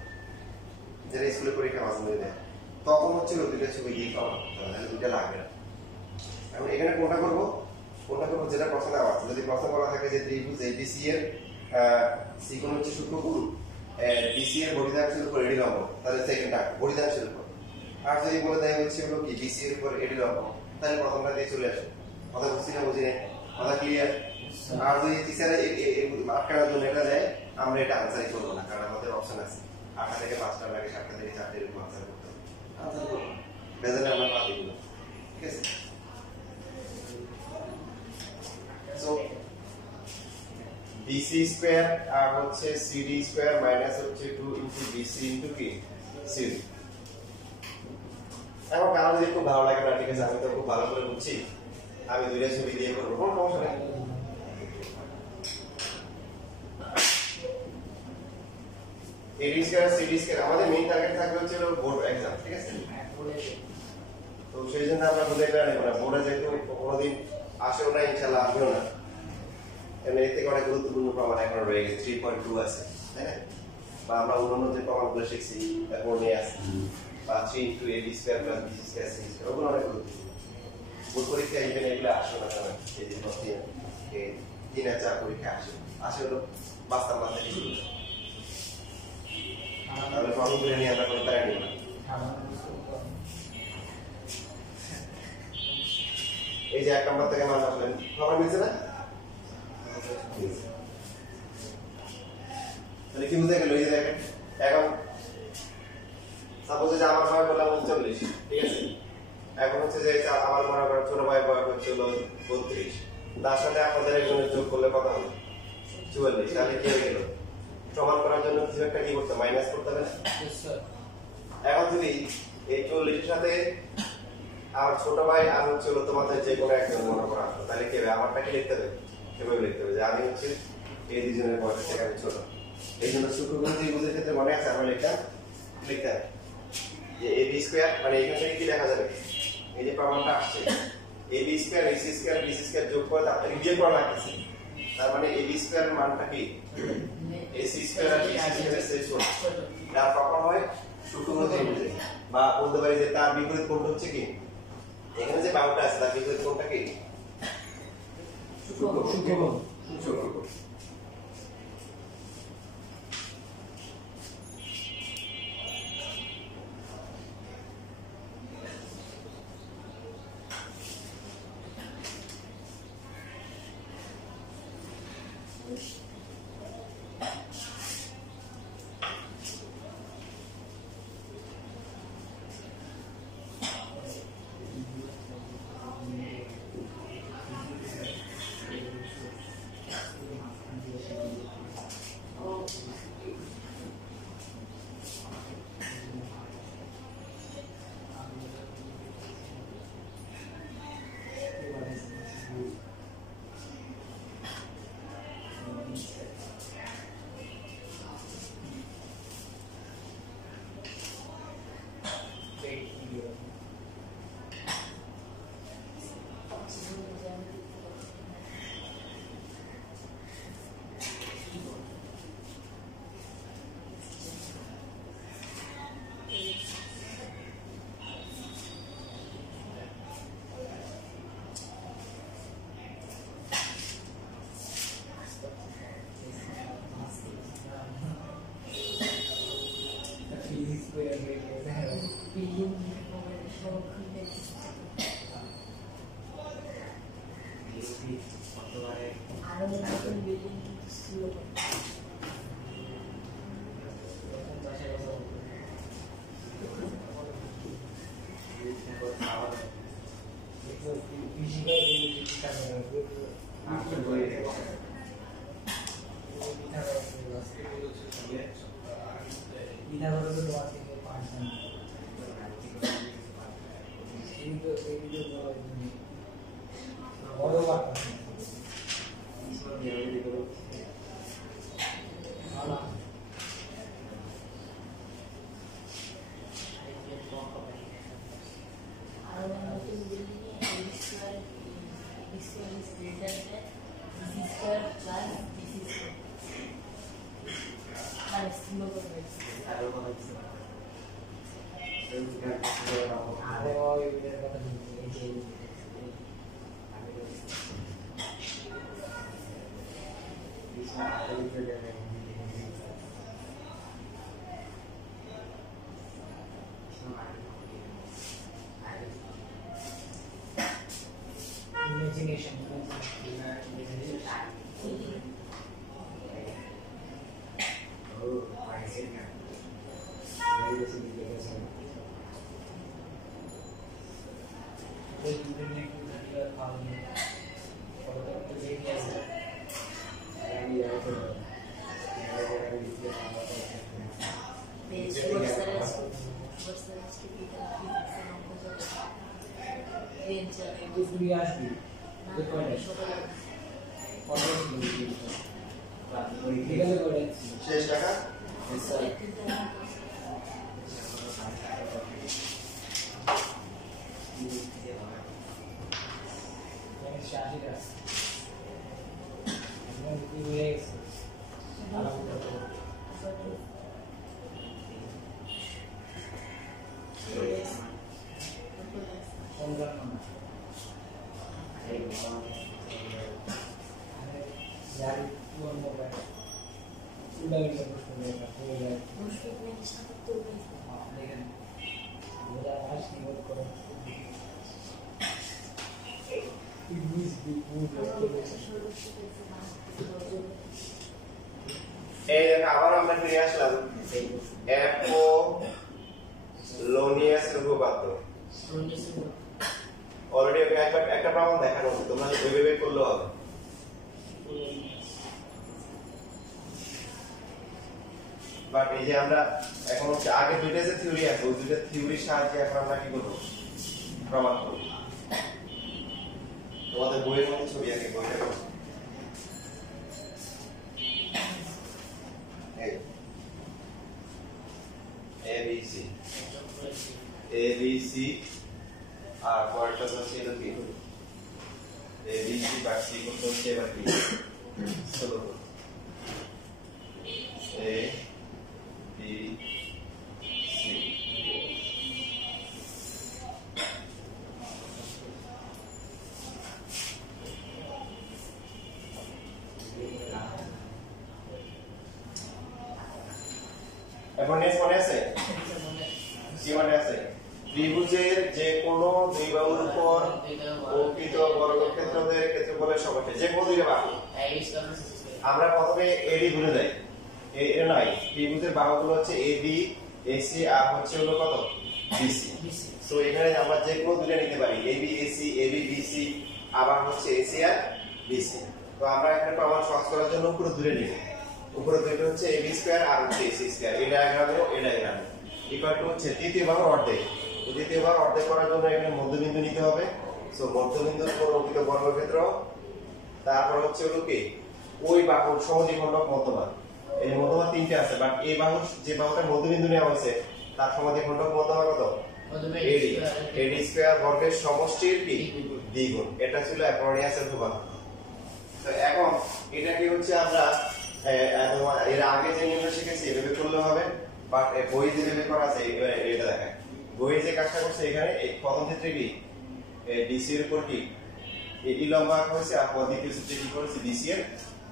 যেটা স্কুলে পরীক্ষা মাঝে মধ্যে দেয় তখন হচ্ছে দুইটা ছবি দিয়ে প্রমাণ করতে হবে তাহলে দুইটা লাগবে না। এখন এখানে কোনটা করবো যেটা প্রশ্ন দেওয়া আছে যদি প্রশ্ন করা থাকে যে ত্রিভুজ এবিসি এর সিকোণ হচ্ছে সূক্ষ্মকোণ বিসি এর বহিদাংশের উপর এডি লম্ব তাহলে সেকেন্ডটা বহিদাংশের উপর আর যদি বলে দেয় হচ্ছে হলো কি BC এর উপর এডি লম্ব, তাহলে প্রথমটা দিয়ে চলে আসে। কথা বুঝছি না বুঝি না? কথা ক্লিয়ার? আর যদি টিচারে মার্ক করার জন্য এটা দেয়, আমরা এটা আনসারই করবো না, কারণ আমাদের অপশন আছে 8টা থেকে 5টা লাগে, 7টা থেকে 4টা এরকম আনসার করতে হবে। আনসার করবো না, বেজালে আমরা পা দিব না, ঠিক আছে? সো BC স্কয়ার আর হচ্ছে CD স্কয়ার মাইনাস হচ্ছে 2 ইনটু BC ইনটু কি CD। এখন কারো যদি খুব ভালো লাগে না, ঠিক আছে, আমি তো খুব ভালো করে বুঝছি, আমি দুইটা ছবি দিয়ে করবো, কোনো সমস্যা নেই। AD স্কয়ার CD স্কয়ার আমাদের মেইন টার্গেট থাকবে হচ্ছে বোর্ড এক্সাম, ঠিক আছে? তো সেই জন্য আমরা বুঝে এটা নেব না, বোর্ডে যেহেতু কোনোদিন আসেও না, ইনশাআল্লাহ আসবেও না, এর থেকে অনেক গুরুত্বপূর্ণ প্রমাণ এখন রয়ে গেছে, 3.2 আছে, তাই না? বা আমরা অন্যান্য যে প্রমাণগুলো শিখছি তারপর নিয়ে আসছি, বা 3 into AB square plus BC square CD square, ওগুলো অনেক গুরুত্বপূর্ণ। বোর্ড পরীক্ষায় ইভেন এগুলো আসে না, কারণ এই যে 3 আর 4 পরীক্ষা আসে হলো বাস্তব মাত্রা শুরু। তাহলে ফর্মগুলো নিয়ে আমরা কোনো প্যারা নিব না। এই যে 1 নম্বর থেকে মান আসলেন, খবর মিলছে না? তাহলে কি বুঝে গেল? এই যে দেখেন, এখন সাপোজ যে আমার বয়স বললাম 39, ঠিক আছে? এখন হচ্ছে যে আমার মনে করেন ছোট ভাইয়ের বয়স হচ্ছে হলো 32, তার সাথে আপনাদের একজনের যোগ করলে কত হবে? 44। তাহলে কি হয়ে গেল? সমান করার জন্য কিছু একটা কি করতে, মাইনাস করতে হবে না? এখন যদি এই 40 এর সাথে আর ছোট ভাই আর হচ্ছে হলো তোমাদের যে কোনো একজন মনে করা আসলো, তাহলে কি হবে? আমারটা কি লিখতে হবে? সেভাবে লিখতে হবে যে আমি হচ্ছে এই দুজনের বয়সের থেকে আমি ছোট। এই জন্য সূত্রগুলো ত্রিভুজের ক্ষেত্রে মনে আছে আমরা লিখতে হবে যে AB স্কয়ার, মানে এখান থেকে কি লেখা যাবে? এই যে প্রমাণটা আসছে AB square AC square BC square যোগ করে তার থেকে বিয়োগ করা লাগতেছে, তার মানে AB স্কয়ার এর মানটা কি AC স্কয়ার আর BC স্কয়ারের চেয়ে ছোট। এটা প্রমাণ হয় সূত্রগুলো ত্রিভুজে, বা বলতে পারি যে তার বিপরীত কোণটা হচ্ছে কি, এখানে যে বাহুটা আছে তার বিপরীত কোণটা কি? সূক্ষ্মকোণ। সূক্ষ্মকোণ। ইন্ডিকেশন আসবি শেষ টাকা এই দেখো আবার আমরা ফিরে আসলাম অ্যাপোলোনিয়াস উপপাদ্য অলরেডি একটা প্রমাণ দেখানো হচ্ছে তোমরা ওইভাবে করলেও হবে বাট এই যে আমরা এখন হচ্ছে আগে দুইটা যে থিওরি আছে ওই দুইটা থিওরির সাহায্যে এখন আমরা কি করব প্রমাণ করব তোমাদের বইয়ের মধ্যে ছবি আঁকে বইটা করো ABC আর পরেরটা হচ্ছে এটা কি ABC বাই C করতে হচ্ছে এবার কি চলো A B C এখন নেক্সট মনে আছে কি মনে আছে ত্রিভুজের যে কোনো দুই বাহুর উপর অঙ্কিত বর্গক্ষেত্রের ক্ষেত্রফলের সমষ্টি যে কোনো দুইটা বাহু আমরা প্রথমে এডি ধরে যাই এটা নয় ত্রিভুজের বাহুগুলো হচ্ছে এবি এসি আর হচ্ছে হলো কত বিসি সো এখানে আমরা যে কোনো দুইটা নিতে পারি এবি এসি এবি বিসি আবার হচ্ছে এসি আর বিসি তো আমরা এখানে প্রমাণ সহজ করার জন্য উপরে ধরে নিব উপরে দুইটা হচ্ছে এবি স্কয়ার আর হচ্ছে এসি স্কয়ার এই ডায়াগ্রামে এই ডায়াগ্রামে ইকুয়াল টু হচ্ছে তৃতীয় বাহুর অর্ধেক দ্বিতীয় বার অর্ধেক করার জন্য এখানে মধ্যবিন্দু নিতে হবে সো মধ্যবিন্দুর উপর অঙ্কিত বর্গক্ষেত্র তারপর হচ্ছে হলো কি ওই বাহুর সমদ্বিখণ্ডক মধ্যমা এই মধ্যমা তিনটে আছে বাট এই বাহুর যে বাহুটা মধ্যবিন্দু নেওয়া হয়েছে তার সমদ্বিখণ্ডক মধ্যমা কত এডি এডি স্কয়ার বর্গের সমষ্টির কি দ্বিগুণ এটা ছিল অ্যাপোলোনিয়াসের উপপাদ্য তো এখন এটা কি হচ্ছে আমরা এর আগে যে নিয়মটা শিখেছি এভাবে করলে হবে বাট বই যেভাবে করা আছে এটা দেখায় বইয়ে যে কাজটা করছে এখানে প্রথম ক্ষেত্রে কি ডিসি এর উপর কি এই লম্বা আঁকা হয়েছে আর দ্বিতীয় ক্ষেত্রে কি করেছে ডিসি এর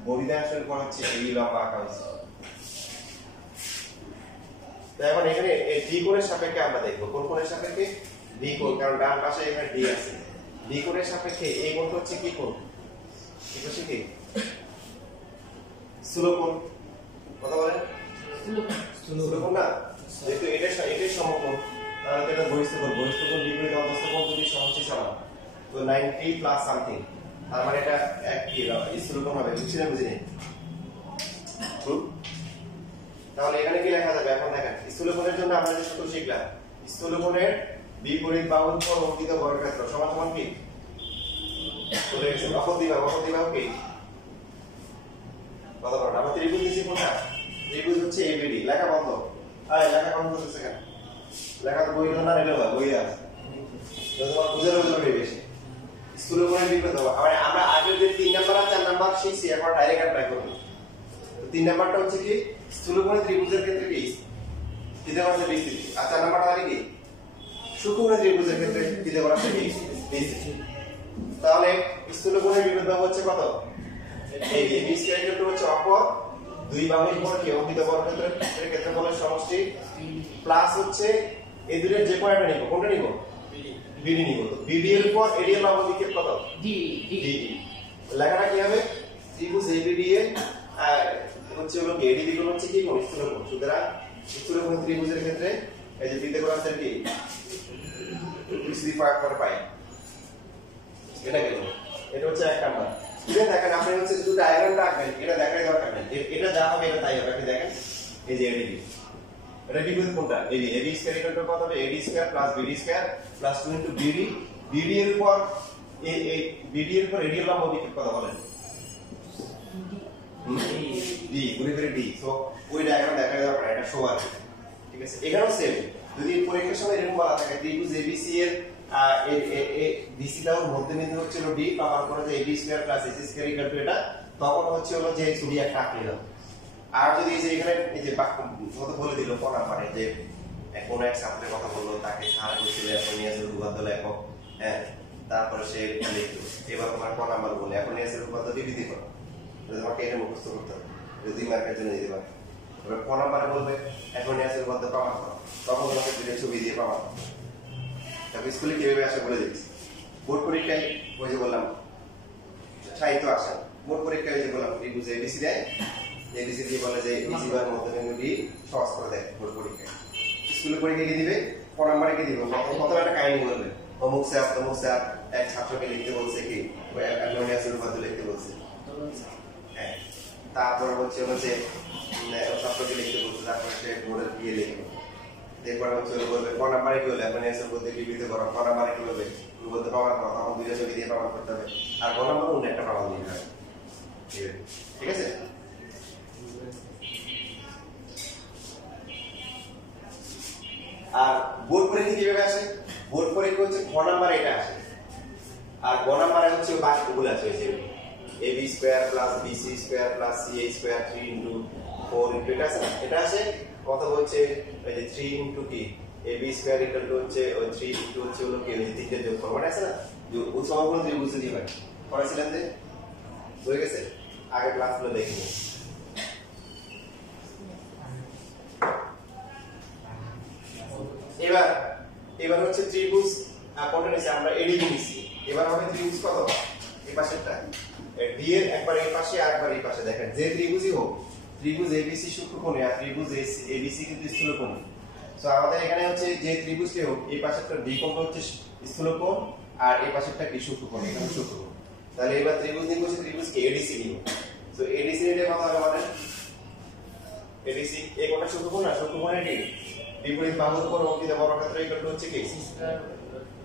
বহির্দাংশের উপর হচ্ছে এই লম্বা আঁকা হয়েছে তো এখন এখানে ডি কোণের সাপেক্ষে আমরা দেখব কোন কোণের সাপেক্ষে ডি কোণ কারণ ডান পাশে এখানে ডি আছে ডি কোণের সাপেক্ষে এই কোণটা হচ্ছে কি কোণ এটা হচ্ছে কি স্থূল কোণ কথা বলেন স্থূল কোণ না যেহেতু এটাই সমকোণ তাহলে এটা বহিস্থ কোণ বিপরীত অবস্থা কোণ যদি সমষ্টি সমান তো 90 প্লাস সামথিং তার মানে এটা এক কি স্থূল কোণ হবে বুঝছেন না বুঝিনি তাহলে এখানে কি লেখা যাবে এখন দেখেন স্থূল কোণের জন্য আমরা যে সূত্র শিখলাম স্থূল কোণের বিপরীত বাহুর উপর অঙ্কিত বর্গক্ষেত্র সমান সমান কি বলে গেছে অপর দিবাহু কি কথা বলেন আমরা ত্রিভুজ নিচে কোনটা ত্রিভুজ হচ্ছে এবিডি লেখা বন্ধ লেখা বন্ধ করতেছে কেন লেখা তো বই না নিলে বই আছে তোমার বুঝার জন্য বেশি স্থূল কোণের বিপরীত হবে আমরা আগের যে 3 নাম্বার আর 4 নাম্বার শিখছি এখন ডাইরেক্ট অ্যাপ্লাই করব তো 3 নাম্বারটা হচ্ছে কি স্থূল কোণের ত্রিভুজের ক্ষেত্রে কি থিটা মানে বিস্তৃতি আর 4 নাম্বারটা মানে কি সূক্ষ্ম ত্রিভুজের ক্ষেত্রে থিটা মানে কি বিস্তৃতি তাহলে স্থূল কোণের বিপরীত বাহু হচ্ছে কত এই বি স্কয়ার ইকুয়াল টু হচ্ছে অপর দুই বাহুর উপর কি অঙ্কিত বর্গক্ষেত্রের ক্ষেত্রফলের সমষ্টি প্লাস হচ্ছে এই দুইয়ের যে কোণটা নিব কোনটা নিব বিডি নিব, তো বিডি এর উপর এডি এর লম্ব বিক্ষেপ কত? D D. লেখাটা কি হবে? ত্রিভুজ এবিডি এর হচ্ছে হলো কি এডি বিকোণ হচ্ছে কি কোণ স্থূলকোণ। সুতরাং স্থূলকোণ ত্রিভুজের ক্ষেত্রে এই যে বৃত্তে কোণ আছে কি 65 করে পাই। এটা গেল, এটা হচ্ছে এক নাম্বার। এটা দেখেন আপনি হচ্ছে শুধু ডায়াগ্রামটা আঁকবেন, এটা দেখার দরকার নেই, এটা যা হবে এটা তাই হবে। আপনি দেখেন এই যে এডি, এটা বিপরীত কোণটা AB, AB square equal to কত হবে? AD square plus BD square plus 2 into BD. BD এর উপর এই বিডি এর উপর এডি এর লম্ব বিক্ষেপ কত বলেন? ডি, ঘুরে ঘুরে ডি। সো ওই ডায়াগ্রাম দেখার দরকার এটা শো আছে, ঠিক আছে? এখানেও সেম, যদি পরীক্ষার সময় এরকম বলা থাকে ত্রিভুজ এবিসি এর বিসি টাও মধ্যবিন্দু হচ্ছে হলো ডি, পাওয়ার পরে যে AB square plus AC square equal to এটা, তখন হচ্ছে হলো যে ছবি একটা আঁকলে হবে। আর যদি এই যে এখানে এই যে কত বলে দিল কোন নাম্বারে যে কোন এক ছাত্রের কথা বললো, তাকে স্যার বলছিল এখন নিয়ে আসলে উপাদ্য লেখো, হ্যাঁ, তারপরে সে লিখলো, এবার তোমার কোন নাম্বার বলে এখন নিয়ে আসলে উপাদ্য বিবৃতি করো, তোমাকে এটা মুখস্থ করতে হবে, যদি মার্কের জন্য দিতে পারে। এবার কোন নাম্বারে বলবে এখন নিয়ে আসলে উপাদ্য প্রমাণ করো, তখন তোমাকে দুটো ছবি দিয়ে প্রমাণ করো। তবে স্কুলে কিভাবে আসে বলে দিচ্ছি। বোর্ড পরীক্ষায় ওই যে বললাম সাহিত্য আসেন, বোর্ড পরীক্ষায় ওই যে বললাম ত্রিভুজ এবিসি দেয়, এবিসি দিয়ে বলে যে এবিসি বার মধ্যবিন্দু ডি সহজ করে দেয় বোর্ড পরীক্ষায়। স্কুলে পরীক্ষা কি দিবে? কোন নাম্বারে কি দিবে? প্রথমে একটা কাহিনী বলবে, অমুক স্যার তমুক স্যার এক ছাত্রকে লিখতে বলছে কি অ্যামোনিয়াসের উপাদ্য লিখতে বলছে, হ্যাঁ, তারপরে হচ্ছে যে ছাত্রকে লিখতে বলছে, তারপরে সে বোর্ডের দিয়ে লিখবে। এরপরে হচ্ছে বলবে কোন নাম্বারে কি হলো অ্যামোনিয়াসের মধ্যে বিবৃত করো, কোন নাম্বারে কি হবে বলতে প্রমাণ করো, তখন দুইটা ছবি দিয়ে প্রমাণ করতে হবে, আর কোন নাম্বারে অন্য একটা প্রমাণ দিতে হবে, ঠিক আছে? আর বোর্ড পরীক্ষা কিভাবে আসে? বোর্ড পরীক্ষা হচ্ছে খ নাম্বার এটা আসে, আর গ নাম্বারে হচ্ছে বাকিগুলো আছে, হয়েছে AB square plus BC square plus CA square 3 into 4 into এটা আছে, এটা আছে কত বলছে এই যে 3 ইনটু কি এবি স্কয়ার ইকুয়াল টু হচ্ছে ওই 3 ইনটু হচ্ছে হলো কি ওই যে তিনটে যোগ করব, মানে আছে না যে উৎসমগুলো ত্রিভুজ দিয়ে ভাই পড়াছিলেন যে হয়ে গেছে, আগে ক্লাসগুলো দেখে নিন। এবার হচ্ছে ত্রিভুজ কোনটা নিছি আমরা? এডি নিছি। এবার হবে ত্রিভুজ কত? এই পাশেরটা ডি এর একবার এই পাশে আর একবার এই পাশে। দেখেন যে ত্রিভুজই হোক, ত্রিভুজ এবিসি সূক্ষ্মকোণে আর ত্রিভুজ এবিসি কিন্তু স্থূলকোণ। সো আমাদের এখানে হচ্ছে যে ত্রিভুজটি হোক, এই পাশেরটা ডি কোণটা হচ্ছে স্থূলকোণ আর এই পাশেরটা কি সূক্ষ্মকোণ, এটা সূক্ষ্মকোণ। তাহলে এবার ত্রিভুজ নিব, ত্রিভুজকে এডিসি নিব। সো এডিসি নিলে কত হবে মানে এডিসি এই কোণটা সূক্ষ্মকোণ না, সূক্ষ্মকোণের কি বিপরীত বাহুর উপর অঙ্কিত বর্গক্ষেত্র ইকুয়াল টু হচ্ছে কি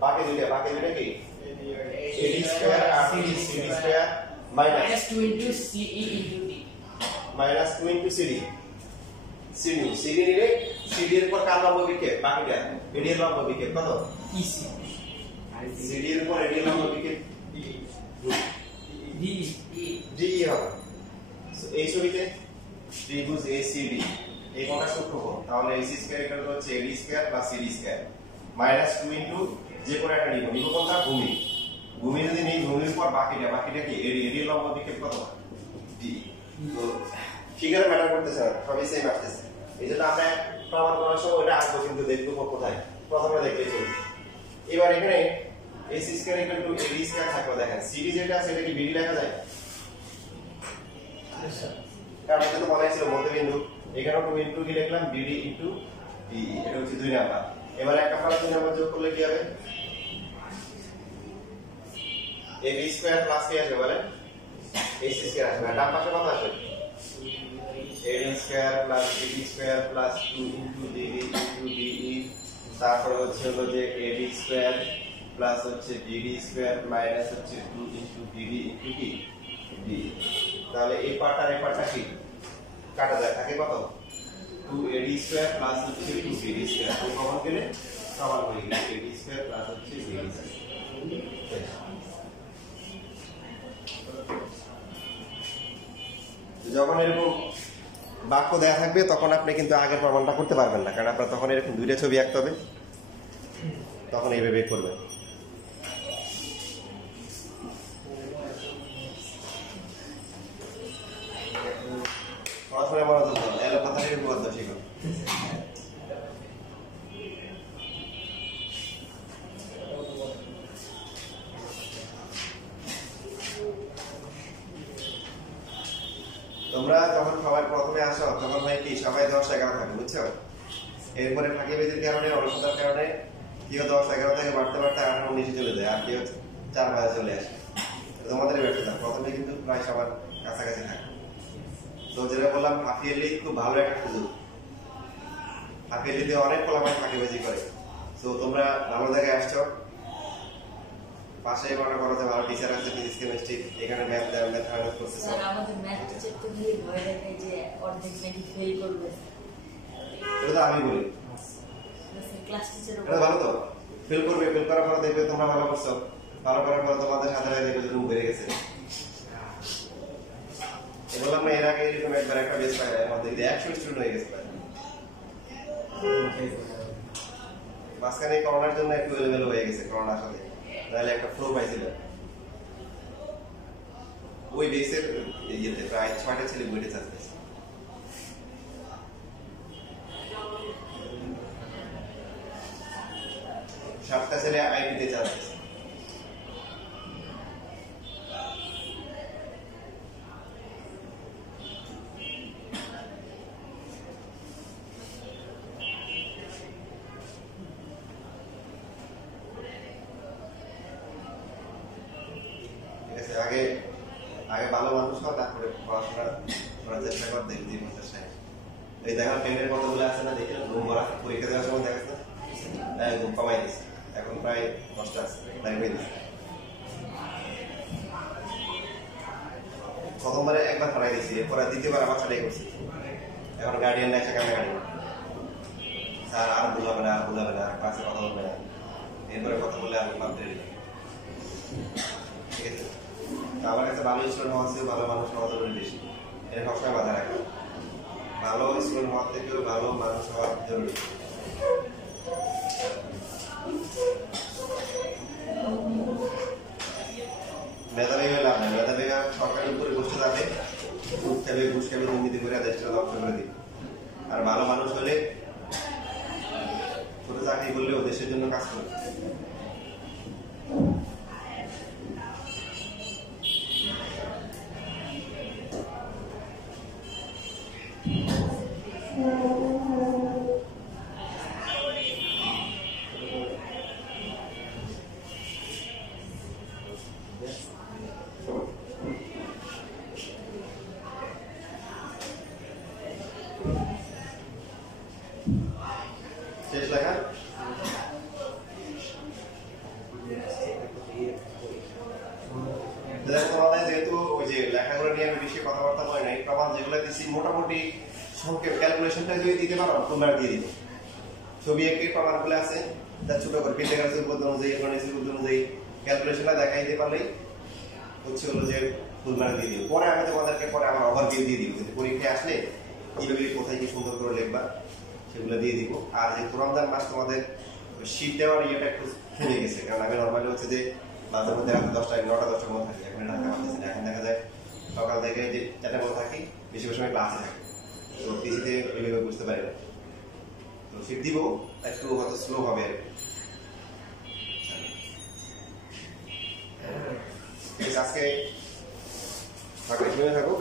বাকি দুইটা কি এডি স্কয়ার আর সিডি স্কয়ার মাইনাস 2 ইনটু সিই into D minus 2 into CD. CD নিলে সিডি এর উপর কার লম্ব বিক্ষেপ? বাকিটা এডি এর লম্ব বিক্ষেপ কত? ইসি সিডি এর উপর এডি এর লম্ব বিক্ষেপ ডি ডি হবে। এই ছবিতে ত্রিভুজ এসিডি এই কোণটা সূক্ষ্মকোণ, তাহলে এসি স্কয়ার ইকুয়াল টু হচ্ছে AD square plus CD square minus 2 into যে কোনো একটা নিব, কোণটা ভূমি, ভূমি যদি নেই ভূমির উপর বাকিটা কি এডি এর লম্ব বিক্ষেপ কত? ডি। তো ফিগারে ম্যাটার করতেছে না, সবই সেম আসতেছে। এইজন্য আমরা প্রমাণ করার সময় ওটা আসবো, কিন্তু দেখবো কোথায় প্রথমে দেখলেই চলবে। এবার এখানে AC square equal to AD square থাকবে, দেখেন সিডি যেটা আছে এটা কি বিডি লেখা যায়? কারণ এটা তো বলা ছিল মধ্যবিন্দু, এখানেও 2 ইনটু কি লিখলাম বিডি ইনটু ডি, এটা হচ্ছে 2 নাম্বার। এবার এক নাম্বার 2 নাম্বার যোগ করলে কি হবে? এবি স্কয়ার প্লাস কি আসবে বলেন? এসি স্কয়ার আসবে। ডান পাশে কত আসবে? AD square plus BD square plus 2 into DD into DE, তারপর হচ্ছে হলো যে এডি স্কয়ার প্লাস হচ্ছে বিডি স্কয়ার মাইনাস হচ্ছে 2 ইনটু ডিডি ইনটু কি ডি। তাহলে এই পার্ট আর এই পার্টটা কি কাটা যায়, থাকে কত? 2 এডি স্কয়ার প্লাস হচ্ছে 2 বিডি স্কয়ার, তো কমন গেলে সমান হয়ে গেল এডি স্কয়ার প্লাস হচ্ছে বিডি স্কয়ার। যখন এরকম বাক্য দেয়া থাকবে তখন আপনি কিন্তু আগের প্রমাণটা করতে পারবেন না, কারণ আপনার তখন এরকম দুইটা ছবি আঁকতে হবে, তখন এইভাবে করবেন। পড়াশোনায় মনোযোগ দেন, এলো কথা থেকে বিপদ ঠিক হবে। তোমরা যখন সবাই প্রথমে আসো তখন ভাই কি সবাই 10-11 থাকে বুঝছো, এরপরে ফাঁকিবাজির কারণে অলসতার কারণে কেউ 10-11 থেকে বাড়তে বাড়তে 18-19 চলে যায়, আর কেউ 4 বাজে চলে আসে। তোমাদের ব্যর্থতা প্রথমে কিন্তু প্রায় সবার কাছাকাছি থাকে। তো যেটা বললাম হাফ ইয়ারলি খুব ভালো একটা সুযোগ, হাফ ইয়ারলিতে অনেক ফলাফল ফাঁকিবাজি করে। তো তোমরা ভালো জায়গায় আসছো, পাশে মনে করো যে ভালো টিচার আছে, ফিজিক্স কেমিস্ট্রি, এখানে ম্যাথ ম্যাথমেটিক্স করতেছে। স্যার আমাদের ম্যাথ টিচার তো দিয়ে ভয় দেখে যে অর্ধেক নাকি ফেল করবে। এটা তো আমি বলি, ক্লাস টিচার এটা ভালো তো ফেল করবে, ফেল করার পরে দেখবে তোমরা ভালো করছো, ভালো করার পরে তোমাদের সাথে সাথে দেখবে রুম বেড়ে গেছে। বললাম না এর আগে এরকম একবার একটা বেস পাই আমাদের 100 স্টুডেন্ট হয়ে গেছে। মাঝখানে করোনার জন্য একটু এলোমেলো হয়ে গেছে, করোনার সাথে তাহলে একটা ফ্লো পাইছিল। ওই বেসের ইয়েতে প্রায় 6টা ছেলে বইতে চাচ্ছে। সাতটা ছেলে আইটিতে চাচ্ছে। আগে আগে ভালো মানুষ হওয়া, তারপরে পড়াশোনা করার চেষ্টা কর, দেখবি জীবনটায় এই দেখা ট্রেনের কতগুলো আছে না, দেখে ঘুম ভরা পরীক্ষা দেওয়ার সময় দেখাস না, ঘুম কমাই দিচ্ছে, এখন প্রায় 10টা আছে, দাঁড়িয়ে দিচ্ছে। প্রথমবারে একবার পড়াই দিচ্ছি, এরপরে দ্বিতীয়বার আবার ছাড়াই করছি। এখন গার্ডিয়ান এসে কানে গাড়ি স্যার আর ভুলাবে না, আর ভুলাবে না, ক্লাসে কথা বলবে না, এরপরে কথা বললে আমি ভাবতে ঠিক আছে। আমার কাছে ভালো স্টুডেন্ট হওয়া থেকে ভালো মানুষ হওয়া জরুরি বেশি, এটা সবসময় মাথায় রাখবে। ভালো স্টুডেন্ট হওয়ার থেকেও ভালো মানুষ হওয়া জরুরি। মেধাবী হয়ে লাভ নেই, মেধাবী সরকারের উপরে বসে যাবে, ঘুষ খাবে, দুর্নীতি করে দেশটা ধ্বংস করে দিবে। আর ভালো মানুষ হলে ছোট চাকরি করলেও দেশের জন্য কাজ করবে। শেষ লেখা তোমাদের যেহেতু ওই যে লেখাগুলো নিয়ে আমি বেশি কথাবার্তা বলি নাই, প্রমাণ যেগুলো দিচ্ছি মোটামুটি সংক্ষেপ ক্যালকুলেশনটা যদি দিতে পারো তোমরা দিয়ে দিবে। ছবি এঁকে প্রমাণগুলো আছে তার ছোট করে পিথাগোরাসের উপপাদ্য অনুযায়ী, গণিতের উপপাদ্য অনুযায়ী ক্যালকুলেশনটা দেখাই দিতে পারলেই হচ্ছে হলো যে ফুলমার্ক দিয়ে দিব। পরে আমি তোমাদেরকে পরে আমার ওভারভিউ দিয়ে দিব, পরীক্ষায় আসলে কিভাবে কোথায় কি সুন্দর করে লিখবা সেগুলো দিয়ে দিব। আর যে রমজান মাস তোমাদের শীত দেওয়ার ইয়েটা একটু কমে গেছে, কারণ আমি নর্মালি হচ্ছে যে মাঝে মধ্যে রাত 9টা 10টার মধ্যে থাকি, এখন ঢাকা আসতেছি না। এখন দেখা যায় সকাল থেকে যে 4টার মধ্যে থাকি, বেশিরভাগ সময় ক্লাসে থাকি, তো পিসিতে ওইভাবে বুঝতে পারি না। তো শীত দিব একটু হয়তো স্লো হবে আর কি। আজকে থাকুক,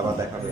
আবার দেখাবে।